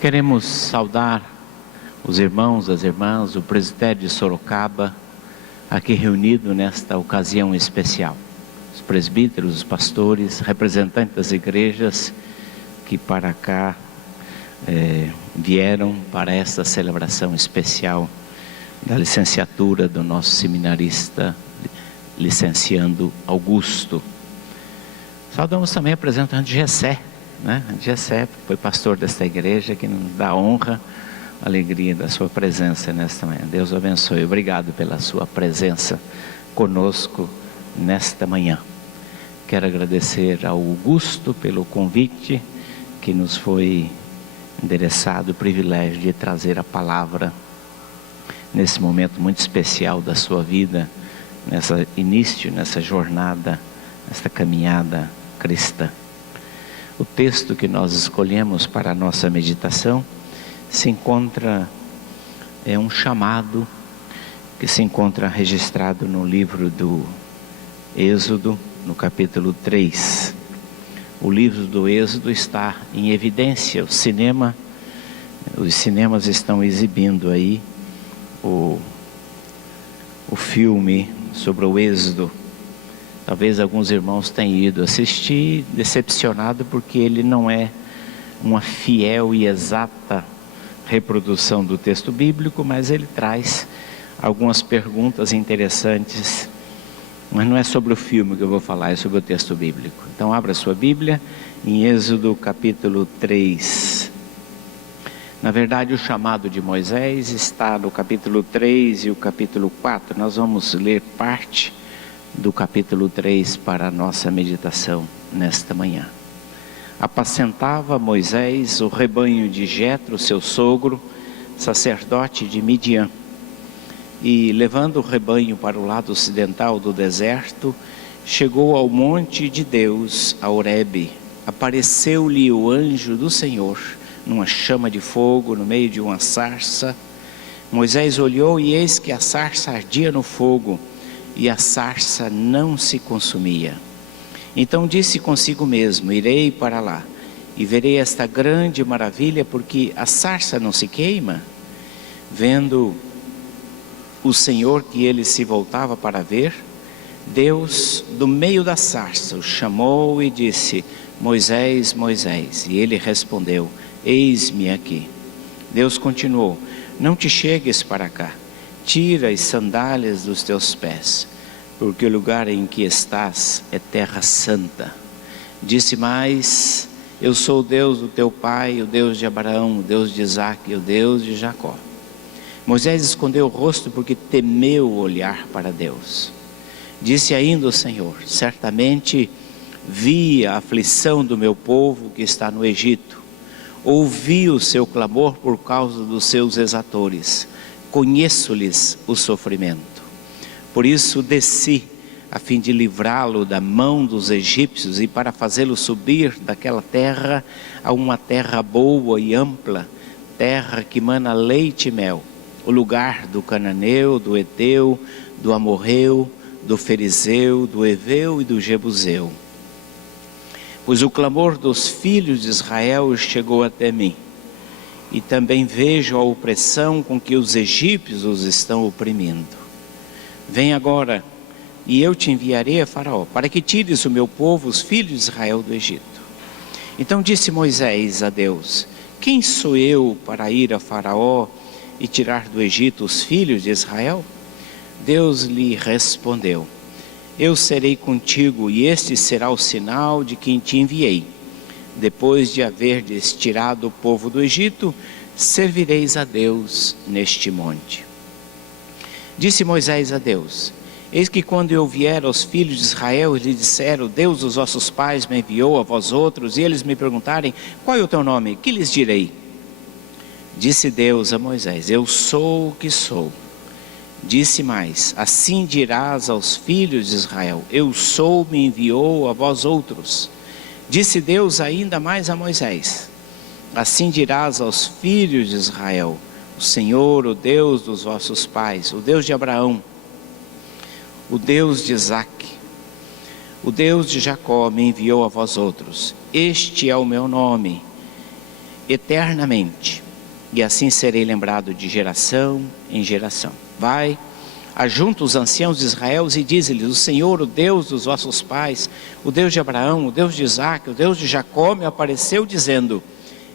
Queremos saudar os irmãos, as irmãs, o presbitério de Sorocaba, aqui reunido nesta ocasião especial. Os presbíteros, os pastores, representantes das igrejas que para cá vieram para esta celebração especial da licenciatura do nosso seminarista, licenciando Augusto. Saudamos também a representante de Gessé, Gessé foi pastor desta igreja, que nos dá honra, alegria da sua presença nesta manhã. Deus o abençoe. Obrigado pela sua presença conosco nesta manhã. Quero agradecer ao Augusto pelo convite que nos foi endereçado, o privilégio de trazer a palavra nesse momento muito especial da sua vida, nessa jornada, nesta caminhada cristã. O texto que nós escolhemos para a nossa meditação é um chamado que se encontra registrado no livro do Êxodo, no capítulo 3. O livro do Êxodo está em evidência, os cinemas estão exibindo aí o filme sobre o Êxodo. Talvez alguns irmãos tenham ido assistir, decepcionado porque ele não é uma fiel e exata reprodução do texto bíblico, mas ele traz algumas perguntas interessantes. Mas não é sobre o filme que eu vou falar, é sobre o texto bíblico. Então abra sua Bíblia em Êxodo capítulo 3. Na verdade, o chamado de Moisés está no capítulo 3 e o capítulo 4. Nós vamos ler parte do capítulo 3 para a nossa meditação nesta manhã. Apacentava Moisés o rebanho de Jetro, seu sogro, sacerdote de Midian. E levando o rebanho para o lado ocidental do deserto, chegou ao monte de Deus, a Horebe. Apareceu-lhe o anjo do Senhor, numa chama de fogo, no meio de uma sarça. Moisés olhou e eis que a sarça ardia no fogo, e a sarça não se consumia. Então disse consigo mesmo: irei para lá, e verei esta grande maravilha, porque a sarça não se queima. Vendo o Senhor que ele se voltava para ver, Deus, do meio da sarça, o chamou e disse: Moisés, Moisés. E ele respondeu: eis-me aqui. Deus continuou: não te chegues para cá, tira as sandálias dos teus pés, porque o lugar em que estás é terra santa. Disse mais: eu sou o Deus do teu pai, o Deus de Abraão, o Deus de Isaque e o Deus de Jacó. Moisés escondeu o rosto porque temeu olhar para Deus. Disse ainda o Senhor: certamente vi a aflição do meu povo que está no Egito, ouvi o seu clamor por causa dos seus exatores, conheço-lhes o sofrimento. Por isso desci, a fim de livrá-lo da mão dos egípcios e para fazê-lo subir daquela terra a uma terra boa e ampla, terra que mana leite e mel, o lugar do cananeu, do heteu, do amorreu, do ferizeu, do heveu e do jebuseu. Pois o clamor dos filhos de Israel chegou até mim, e também vejo a opressão com que os egípcios os estão oprimindo. Vem agora, e eu te enviarei a Faraó, para que tires o meu povo, os filhos de Israel, do Egito. Então disse Moisés a Deus: quem sou eu para ir a Faraó e tirar do Egito os filhos de Israel? Deus lhe respondeu: eu serei contigo, e este será o sinal de quem te enviei. Depois de haverdes tirado o povo do Egito, servireis a Deus neste monte. Disse Moisés a Deus: eis que quando eu vier aos filhos de Israel, lhe disseram: Deus dos vossos pais me enviou a vós outros, e eles me perguntarem: qual é o teu nome? Que lhes direi? Disse Deus a Moisés: eu sou o que sou. Disse mais: assim dirás aos filhos de Israel: eu sou, me enviou a vós outros. Disse Deus ainda mais a Moisés: assim dirás aos filhos de Israel: o Senhor, o Deus dos vossos pais, o Deus de Abraão, o Deus de Isaque, o Deus de Jacó me enviou a vós outros. Este é o meu nome, eternamente, e assim serei lembrado de geração em geração. Vai, ajunta os anciãos de Israel e diz-lhes: o Senhor, o Deus dos vossos pais, o Deus de Abraão, o Deus de Isaque, o Deus de Jacó, me apareceu dizendo: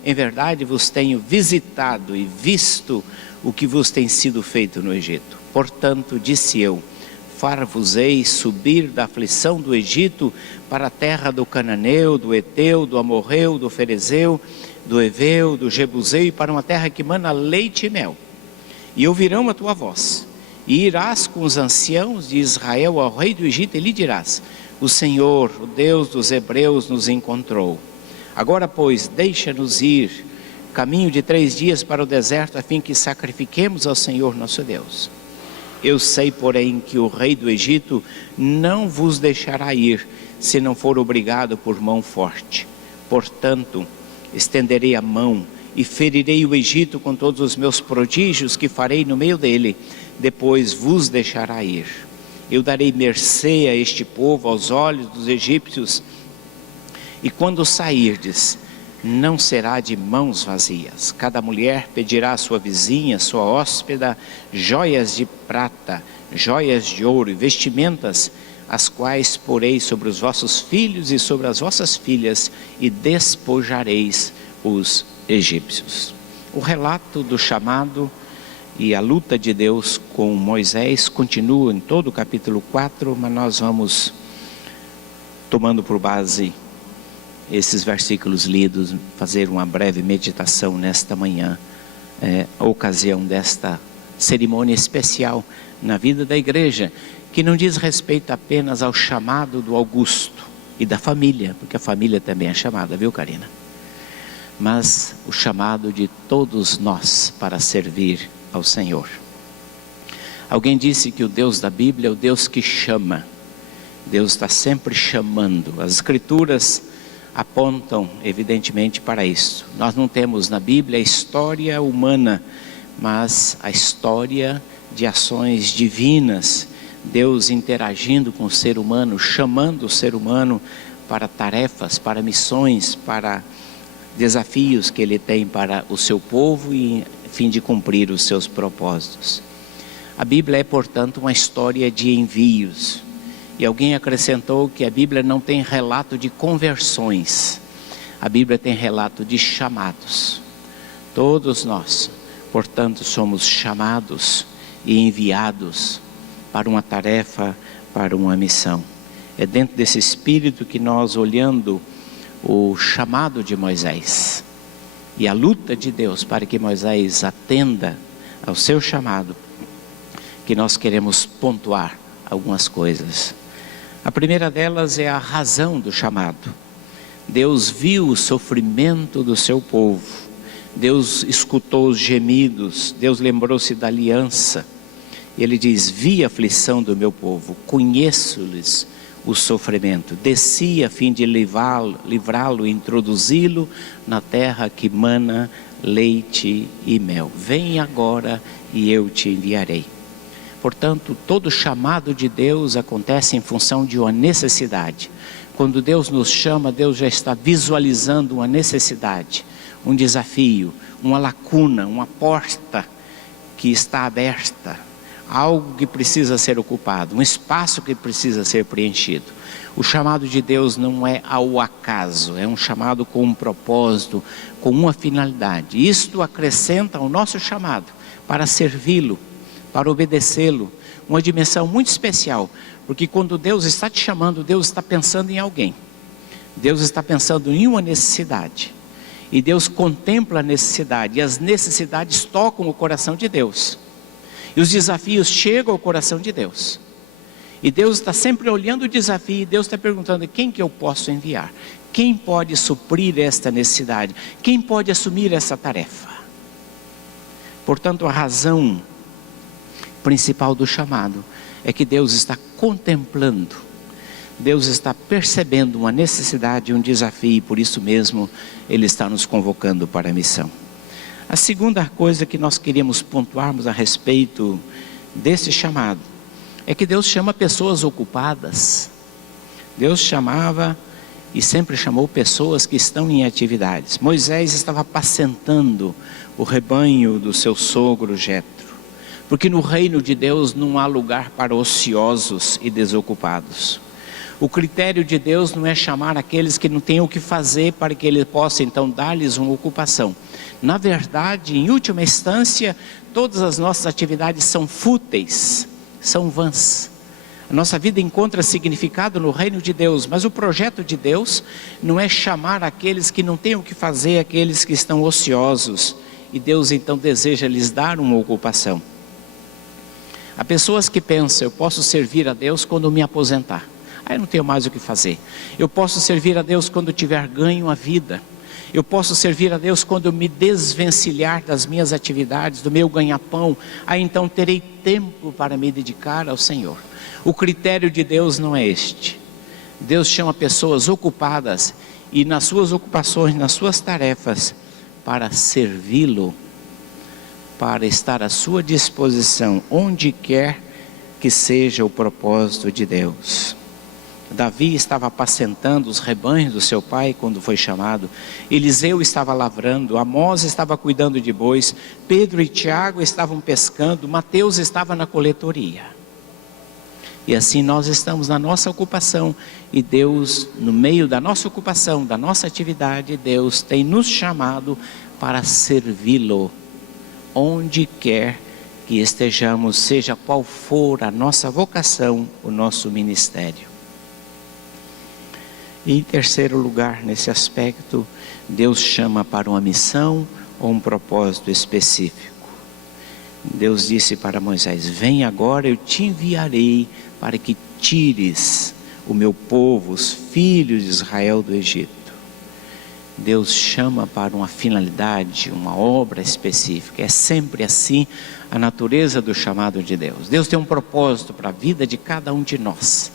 em verdade vos tenho visitado e visto o que vos tem sido feito no Egito. Portanto, disse eu: far-vos-ei subir da aflição do Egito para a terra do Cananeu, do Eteu, do Amorreu, do Ferezeu, do Eveu, do Jebuseu, e para uma terra que mana leite e mel. E ouvirão a tua voz, e irás com os anciãos de Israel ao rei do Egito, e lhe dirás: o Senhor, o Deus dos hebreus, nos encontrou. Agora, pois, deixa-nos ir, caminho de 3 dias para o deserto, a fim que sacrifiquemos ao Senhor nosso Deus. Eu sei, porém, que o rei do Egito não vos deixará ir, se não for obrigado por mão forte. Portanto, estenderei a mão e ferirei o Egito com todos os meus prodígios que farei no meio dele. Depois vos deixará ir. Eu darei mercê a este povo aos olhos dos egípcios, e quando sairdes, não será de mãos vazias. Cada mulher pedirá à sua vizinha, sua hóspeda, joias de prata, joias de ouro e vestimentas, as quais porei sobre os vossos filhos e sobre as vossas filhas, e despojareis os egípcios. O relato do chamado e a luta de Deus com Moisés continua em todo o capítulo 4, mas nós vamos tomando por base esses versículos lidos, fazer uma breve meditação nesta manhã, a ocasião desta cerimônia especial na vida da igreja, que não diz respeito apenas ao chamado do Augusto e da família, porque a família também é chamada, viu, Karina? Mas o chamado de todos nós para servir ao Senhor. Alguém disse que o Deus da Bíblia é o Deus que chama. Deus está sempre chamando. As Escrituras apontam evidentemente para isso. Nós não temos na Bíblia a história humana, mas a história de ações divinas, Deus interagindo com o ser humano, chamando o ser humano para tarefas, para missões, para desafios que Ele tem para o seu povo e a fim de cumprir os seus propósitos. A Bíblia é, portanto, uma história de envios. E alguém acrescentou que a Bíblia não tem relato de conversões, a Bíblia tem relato de chamados. Todos nós, portanto, somos chamados e enviados para uma tarefa, para uma missão. É dentro desse espírito que nós, olhando o chamado de Moisés e a luta de Deus para que Moisés atenda ao seu chamado, que nós queremos pontuar algumas coisas. A primeira delas é a razão do chamado. Deus viu o sofrimento do seu povo, Deus escutou os gemidos, Deus lembrou-se da aliança. Ele diz: vi a aflição do meu povo, conheço-lhes o sofrimento, desci a fim de livrá-lo e introduzi-lo na terra que mana leite e mel. Vem agora e eu te enviarei. Portanto, todo chamado de Deus acontece em função de uma necessidade. Quando Deus nos chama, Deus já está visualizando uma necessidade, um desafio, uma lacuna, uma porta que está aberta, algo que precisa ser ocupado, um espaço que precisa ser preenchido. O chamado de Deus não é ao acaso, é um chamado com um propósito, com uma finalidade. Isto acrescenta ao nosso chamado para servi-lo, para obedecê-lo, uma dimensão muito especial, porque quando Deus está te chamando, Deus está pensando em alguém, Deus está pensando em uma necessidade, e Deus contempla a necessidade, e as necessidades tocam o coração de Deus, e os desafios chegam ao coração de Deus, e Deus está sempre olhando o desafio, e Deus está perguntando: quem que eu posso enviar? Quem pode suprir esta necessidade? Quem pode assumir essa tarefa? Portanto, a razão principal do chamado é que Deus está contemplando, Deus está percebendo uma necessidade, um desafio, e por isso mesmo Ele está nos convocando para a missão. A segunda coisa que nós queríamos pontuarmos a respeito desse chamado é que Deus chama pessoas ocupadas. Deus chamava e sempre chamou pessoas que estão em atividades. Moisés estava apacentando o rebanho do seu sogro Jetro, porque no reino de Deus não há lugar para ociosos e desocupados. O critério de Deus não é chamar aqueles que não têm o que fazer para que Ele possa então dar-lhes uma ocupação. Na verdade, em última instância, todas as nossas atividades são fúteis, são vãs. A nossa vida encontra significado no reino de Deus, mas o projeto de Deus não é chamar aqueles que não têm o que fazer, aqueles que estão ociosos, e Deus então deseja lhes dar uma ocupação. Há pessoas que pensam: eu posso servir a Deus quando me aposentar, eu não tenho mais o que fazer. Eu posso servir a Deus quando tiver ganho a vida. Eu posso servir a Deus quando eu me desvencilhar das minhas atividades, do meu ganha-pão. Aí então terei tempo para me dedicar ao Senhor. O critério de Deus não é este. Deus chama pessoas ocupadas e nas suas ocupações, nas suas tarefas, para servi-lo, para estar à sua disposição, onde quer que seja o propósito de Deus. Davi estava apacentando os rebanhos do seu pai quando foi chamado. Eliseu estava lavrando, Amós estava cuidando de bois, Pedro e Tiago estavam pescando, Mateus estava na coletoria. E assim nós estamos na nossa ocupação, e Deus, no meio da nossa ocupação, da nossa atividade, Deus tem nos chamado para servi-lo, onde quer que estejamos, seja qual for a nossa vocação, o nosso ministério. E em terceiro lugar, nesse aspecto, Deus chama para uma missão ou um propósito específico. Deus disse para Moisés: vem agora, eu te enviarei para que tires o meu povo, os filhos de Israel do Egito. Deus chama para uma finalidade, uma obra específica. É sempre assim a natureza do chamado de Deus. Deus tem um propósito para a vida de cada um de nós.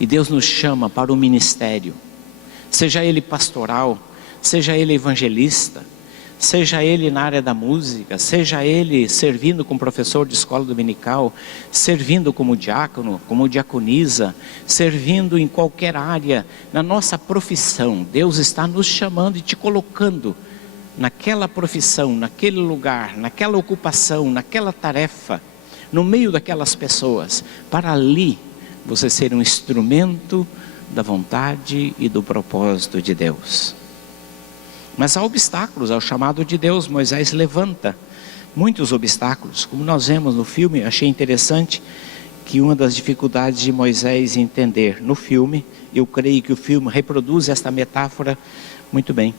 E Deus nos chama para o ministério, seja ele pastoral, seja ele evangelista, seja ele na área da música, seja ele servindo como professor de escola dominical, servindo como diácono, como diaconisa, servindo em qualquer área, na nossa profissão. Deus está nos chamando e te colocando naquela profissão, naquele lugar, naquela ocupação, naquela tarefa, no meio daquelas pessoas, para ali você ser um instrumento da vontade e do propósito de Deus. Mas há obstáculos ao chamado de Deus. Moisés levanta muitos obstáculos, como nós vemos no filme. Achei interessante que uma das dificuldades de Moisés entender no filme, eu creio que o filme reproduz esta metáfora muito bem,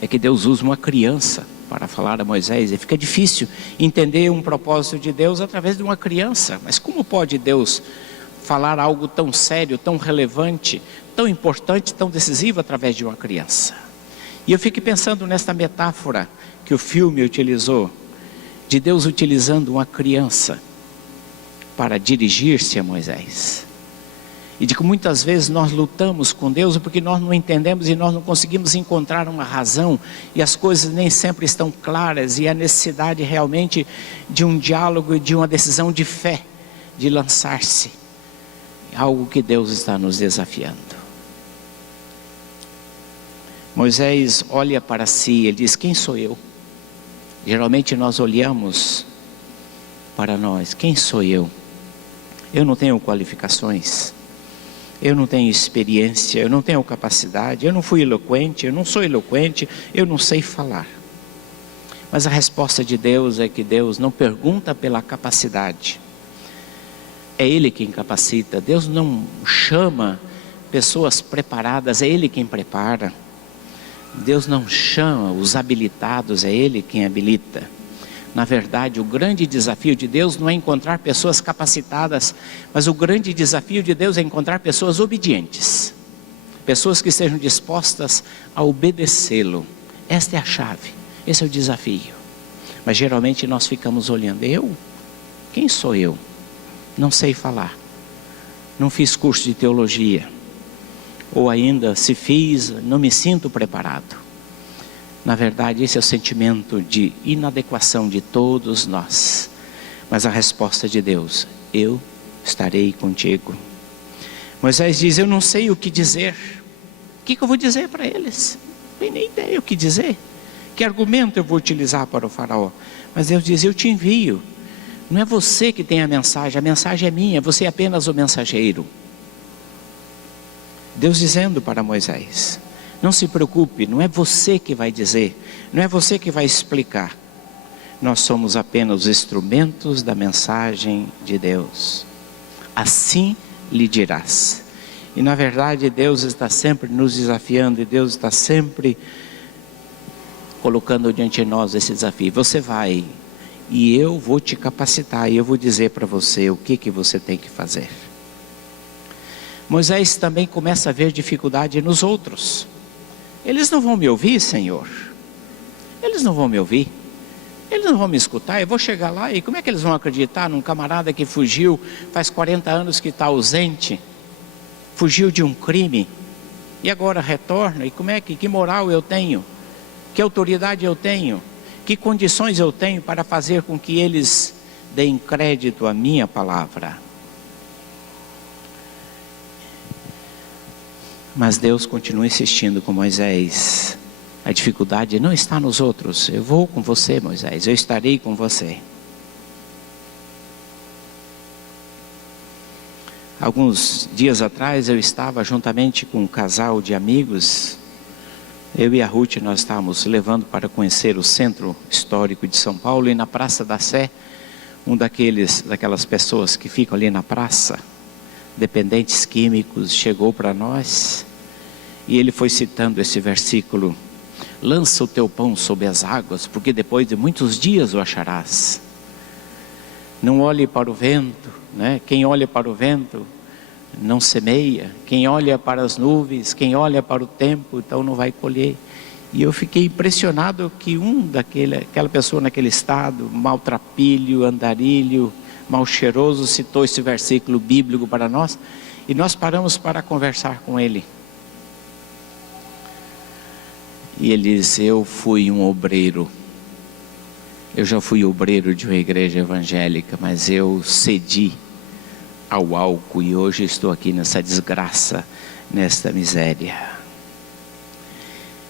é que Deus usa uma criança para falar a Moisés, e fica difícil entender um propósito de Deus através de uma criança. Mas como pode Deus falar algo tão sério, tão relevante, tão importante, tão decisivo através de uma criança? E eu fiquei pensando nesta metáfora que o filme utilizou, de Deus utilizando uma criança para dirigir-se a Moisés. E de que muitas vezes nós lutamos com Deus porque nós não entendemos e nós não conseguimos encontrar uma razão, e as coisas nem sempre estão claras, e a necessidade realmente de um diálogo e de uma decisão de fé, de lançar-se. Algo que Deus está nos desafiando. Moisés olha para si, ele diz: quem sou eu? Geralmente nós olhamos para nós: quem sou eu? Eu não tenho qualificações, eu não tenho experiência, eu não tenho capacidade, eu não fui eloquente, eu não sou eloquente, eu não sei falar. Mas a resposta de Deus é que Deus não pergunta pela capacidade, é Ele quem capacita. Deus não chama pessoas preparadas, é Ele quem prepara. Deus não chama os habilitados, é Ele quem habilita. Na verdade, o grande desafio de Deus não é encontrar pessoas capacitadas, mas o grande desafio de Deus é encontrar pessoas obedientes, pessoas que estejam dispostas a obedecê-lo. Esta é a chave, esse é o desafio. Mas geralmente nós ficamos olhando: eu? Quem sou eu? Não sei falar, não fiz curso de teologia, ou ainda, se fiz, não me sinto preparado. Na verdade, esse é o sentimento de inadequação de todos nós. Mas a resposta de Deus: eu estarei contigo. Moisés diz: eu não sei o que dizer, O que eu vou dizer para eles? Não tenho nem ideia o que dizer. Que argumento eu vou utilizar para o faraó? Mas Deus diz, eu te envio. Não é você que tem a mensagem é minha, você é apenas o mensageiro. Deus dizendo para Moisés, não se preocupe, não é você que vai dizer, não é você que vai explicar. Nós somos apenas os instrumentos da mensagem de Deus. Assim lhe dirás. E na verdade Deus está sempre nos desafiando, e Deus está sempre colocando diante de nós esse desafio. Você vai, e eu vou te capacitar, e eu vou dizer para você o que você tem que fazer. Moisés também começa a ver dificuldade nos outros. Eles não vão me ouvir, Senhor. Eles não vão me ouvir. Eles não vão me escutar. Eu vou chegar lá e como é que eles vão acreditar num camarada que fugiu, faz 40 anos que está ausente, fugiu de um crime, e agora retorna, e que moral eu tenho? Que autoridade eu tenho? Que condições eu tenho para fazer com que eles deem crédito à minha palavra? Mas Deus continua insistindo com Moisés. A dificuldade não está nos outros. Eu vou com você, Moisés, eu estarei com você. Alguns dias atrás eu estava juntamente com um casal de amigos. Eu e a Ruth, nós estávamos levando para conhecer o centro histórico de São Paulo. E na Praça da Sé, daquelas pessoas que ficam ali na praça, dependentes químicos, chegou para nós. E ele foi citando esse versículo: lança o teu pão sobre as águas, porque depois de muitos dias o acharás. Não olhe para o vento, né? Quem olha para o vento não semeia. Quem olha para as nuvens, quem olha para o tempo, então não vai colher. E eu fiquei impressionado que aquela pessoa naquele estado, maltrapilho, andarilho, mal cheiroso, citou esse versículo bíblico para nós. E nós paramos para conversar com ele. E ele diz: eu fui um obreiro. Eu já fui obreiro de uma igreja evangélica, mas eu cedi ao álcool e hoje estou aqui nessa desgraça, nesta miséria.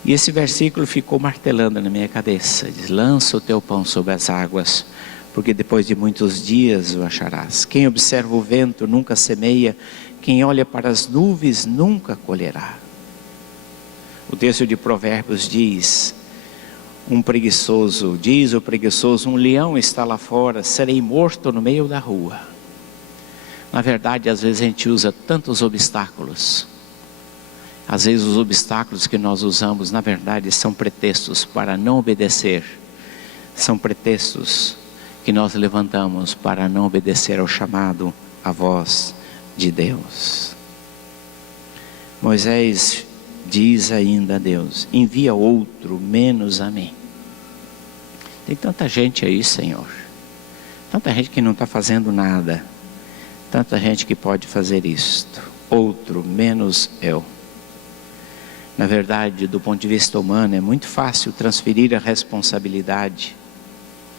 E esse versículo ficou martelando na minha cabeça. Diz: lança o teu pão sobre as águas, porque depois de muitos dias o acharás. Quem observa o vento nunca semeia, quem olha para as nuvens nunca colherá. O texto de Provérbios diz: o preguiçoso, um leão está lá fora, serei morto no meio da rua. Na verdade, às vezes a gente usa tantos obstáculos. Às vezes os obstáculos que nós usamos, na verdade, são pretextos para não obedecer. São pretextos que nós levantamos para não obedecer ao chamado, à voz de Deus. Moisés diz ainda a Deus: envia outro menos a mim. Tem tanta gente aí, Senhor. Tanta gente que não está fazendo nada. Tanta gente que pode fazer isto. Outro menos eu. Na verdade, do ponto de vista humano, é muito fácil transferir a responsabilidade.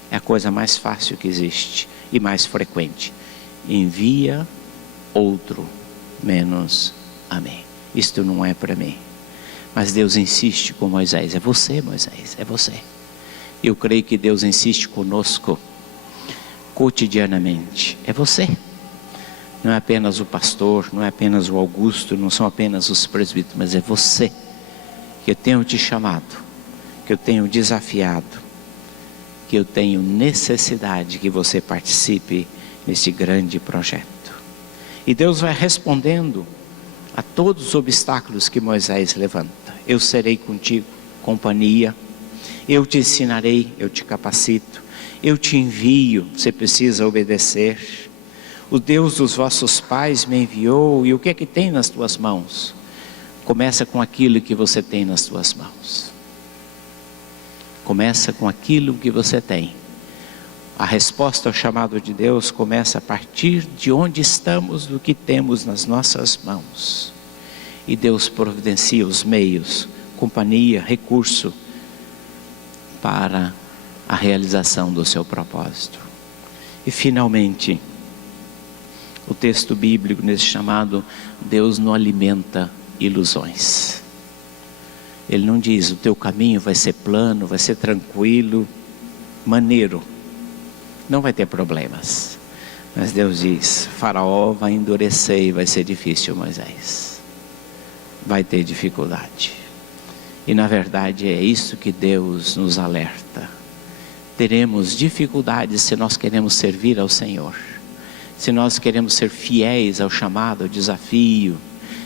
É a coisa mais fácil que existe e mais frequente. Envia outro menos a mim. Isto não é para mim. Mas Deus insiste com Moisés: é você, Moisés, é você. Eu creio que Deus insiste conosco cotidianamente: é você. Não é apenas o pastor, não é apenas o Augusto, não são apenas os presbíteros, mas é você, que eu tenho te chamado, que eu tenho desafiado, que eu tenho necessidade que você participe nesse grande projeto. E Deus vai respondendo a todos os obstáculos que Moisés levanta. Eu serei contigo, companhia. Eu te ensinarei, eu te capacito. Eu te envio, você precisa obedecer. O Deus dos vossos pais me enviou. E o que é que tem nas tuas mãos? Começa com aquilo que você tem nas tuas mãos. Começa com aquilo que você tem. A resposta ao chamado de Deus começa a partir de onde estamos, do que temos nas nossas mãos. E Deus providencia os meios, companhia, recurso para a realização do seu propósito. E finalmente, o texto bíblico nesse chamado: Deus não alimenta ilusões. Ele não diz, o teu caminho vai ser plano, vai ser tranquilo, maneiro, não vai ter problemas. Mas Deus diz, Faraó vai endurecer e vai ser difícil, Moisés. Vai ter dificuldade. E na verdade é isso que Deus nos alerta. Teremos dificuldades se nós queremos servir ao Senhor. Se nós queremos ser fiéis ao chamado, ao desafio.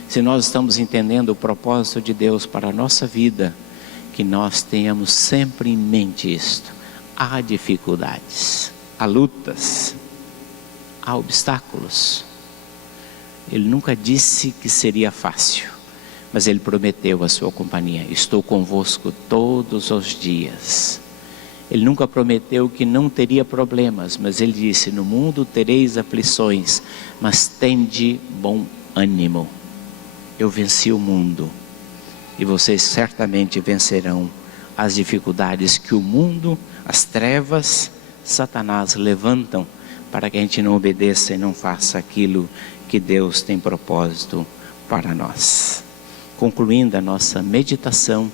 Se nós estamos entendendo o propósito de Deus para a nossa vida. Que nós tenhamos sempre em mente isto. Há dificuldades, há lutas, há obstáculos. Ele nunca disse que seria fácil. Mas Ele prometeu a sua companhia. Estou convosco todos os dias. Ele nunca prometeu que não teria problemas. Mas Ele disse, no mundo tereis aflições. Mas tende bom ânimo. Eu venci o mundo. E vocês certamente vencerão as dificuldades que o mundo, as trevas, Satanás levantam. Para que a gente não obedeça e não faça aquilo que Deus tem propósito para nós. Concluindo a nossa meditação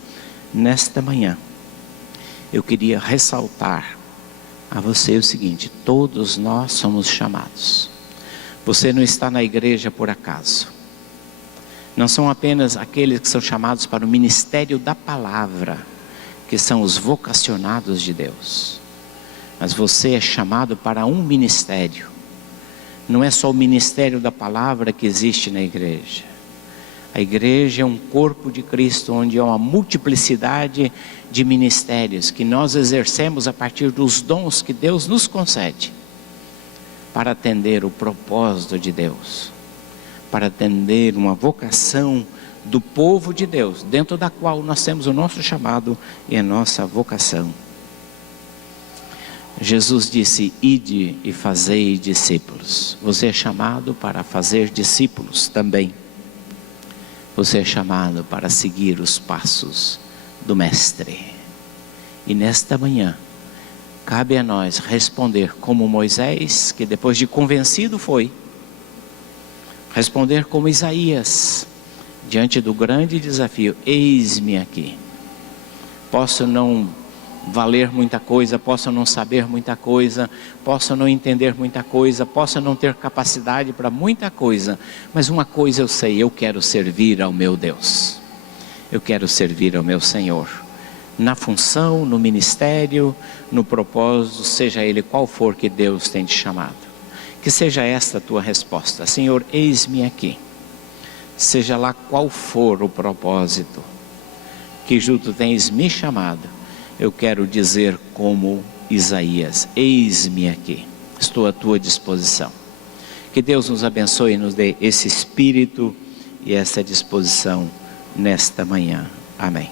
nesta manhã, eu queria ressaltar a você o seguinte: todos nós somos chamados. Você não está na igreja por acaso. Não são apenas aqueles que são chamados para o ministério da palavra, que são os vocacionados de Deus. Mas você é chamado para um ministério. Não é só o ministério da palavra que existe na igreja. A igreja é um corpo de Cristo, onde há uma multiplicidade de ministérios que nós exercemos a partir dos dons que Deus nos concede, para atender o propósito de Deus, para atender uma vocação do povo de Deus, dentro da qual nós temos o nosso chamado e a nossa vocação. Jesus disse, ide e fazei discípulos. Você é chamado para fazer discípulos também. Você é chamado para seguir os passos do Mestre. E nesta manhã, cabe a nós responder como Moisés, que depois de convencido foi. Responder como Isaías, diante do grande desafio, eis-me aqui. Posso não valer muita coisa, posso não saber muita coisa, posso não entender muita coisa, posso não ter capacidade para muita coisa, mas uma coisa eu sei, eu quero servir ao meu Deus, eu quero servir ao meu Senhor, na função, no ministério, no propósito, seja ele qual for que Deus tem te chamado. Que seja esta a tua resposta, Senhor, eis-me aqui, seja lá qual for o propósito, que junto tens me chamado. Eu quero dizer como Isaías, eis-me aqui, estou à tua disposição. Que Deus nos abençoe e nos dê esse espírito e essa disposição nesta manhã. Amém.